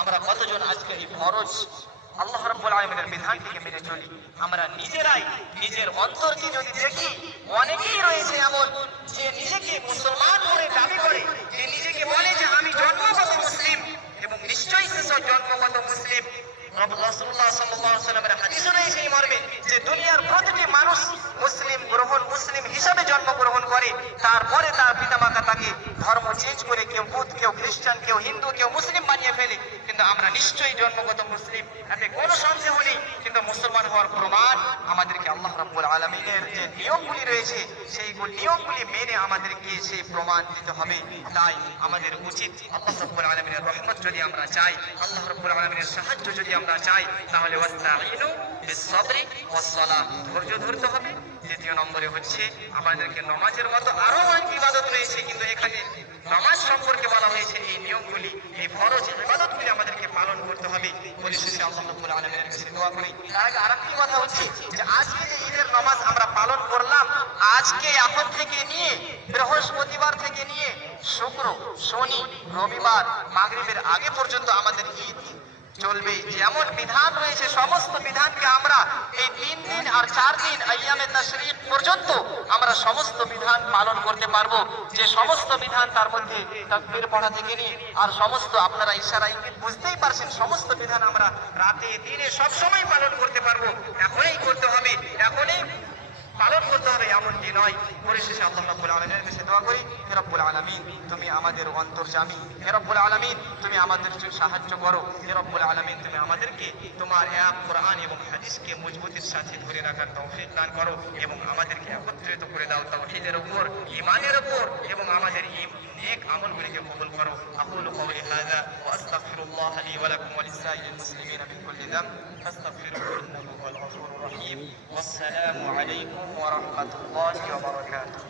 আমরা কতজন আজকে এই ফরজ আল্লাহ রাব্বুল আলামিনের বিধানটিকে মেনে চলি? আমরা নিজেরাই নিজের অন্তরকে যদি দেখি, অনেকেই রয়েছে এমন যে নিজেকে মুসলমান বলে দাবি করে, যে নিজেকে বলে যে আমি জন্মগত মুসলিম, এবং নিশ্চয়ই সে জন্মগত মুসলিম। রাসূলুল্লাহ সাল্লাল্লাহু আলাইহি ওয়াসাল্লামের হাদিসে রয়েছে এই মর্মে যে দুনিয়ার প্রতিটি মানুষ মুসলিম হিসাবে জন্মগ্রহণ করে, তারপরে তার পিতামাতা তাকে ধর্ম চেঞ্জ করে কেউ বুদ্ধ, কেউ খ্রিস্টান, কেউ হিন্দু, কেউ মুসলিম বানিয়ে ফেলে। কিন্তু আমরা নিশ্চয়ই জন্মগত মুসলিম, এতে কোনো সন্দেহ নেই। কিন্তু মুসলমান হওয়ার প্রমাণ আমাদেরকে আল্লাহ রাব্বুল আলামিনের যে নিয়মগুলি রয়েছে সেই নিয়মগুলি মেনে আমাদেরকে সেই প্রমাণ দিতে হবে। তাই আমাদের উচিত আল্লাহ রাব্বুল আলামিনের রহমত যদি আমরা চাই, আল্লাহ রাব্বুল আলামিনের সাহায্য যদি আমরা চাই, তাহলে ওয়াস্তাঈনু বিস-সাবরি ওয়াস-সালাহ, ধৈর্য ধরতে হবে। দ্বিতীয় নম্বরে হচ্ছে আমাদেরকে নামাজের মতো আরো অনেক ইবাদত রয়েছে, কিন্তু এখানে নামাজ সম্পর্কে বলা হয়েছে এই নিয়মগুলি, এই ফরজ ইবাদতগুলি আমাদেরকে পালন করতে হবে। পরিশেষে আল্লাহ রাব্বুল আলামিনের কাছে দোয়া করি। তার আগে আরেকটি কথা হচ্ছে যে আজকে যে ঈদের নামাজ আমরা পালন করলাম, আজকে এখন থেকে নিয়ে বৃহস্পতিবার থেকে নিয়ে শুক্র, শনি, রবিবার মাগরিবের আগে পর্যন্ত আমাদের ঈদ চলবে। যেমন বিধান রয়েছে সমস্ত বিধানকে আমরা এই 3 দিন আর 4 দিন আইয়ামে তাশরীক পর্যন্ত আমরা সমস্ত বিধান পালন করতে পারবো। যে সমস্ত বিধান তার মধ্যে তাকবীর পড়া থেকে নিয়ে আর সমস্ত আপনারা ইশারা ইঙ্গিত বুঝতেই পারছেন, সমস্ত বিধান আমরা রাতে দিনে সব সময় পালন করতে পারবো। এখনই করতে হবে, এখনই পালন করতে হবে এমনটি নয়। পরিশেষে আল্লাহ রাব্বুল আলামিনের কাছে দোয়া করি, হে রব্বুল আলামিন তুমি আমাদের অন্তর্যামী, হে রব্বুল আলামিন তুমি আমাদের সাহায্য করো, হে রব্বুল আলামিন তুমি আমাদেরকে তোমার এক কোরআন এবং হাদিসকে মজবুতির সাথে ধরে রাখার তৌফিক দান করো, এবং আমাদেরকে একত্রিত করে দাও তাওহীদের উপর, ঈমানের উপর, এবং আমাদের নেক আমলগুলিকে কবুল করো। আকুলু কওলি হাযা ওয়া আস্তাগফিরুল্লাহ লি ওয়া লাকুম ওয়া লিসাইরিল মুসলিমিনা মিন কুল্লি যামব ফাস্তাগফিরুহু ইন্নাহু হুয়াল গফুরুর রহিম। ওয়াসসালামু আলাইকুম ওয়া রাহমাতুল্লাহি ওয়া বারাকাতুহু।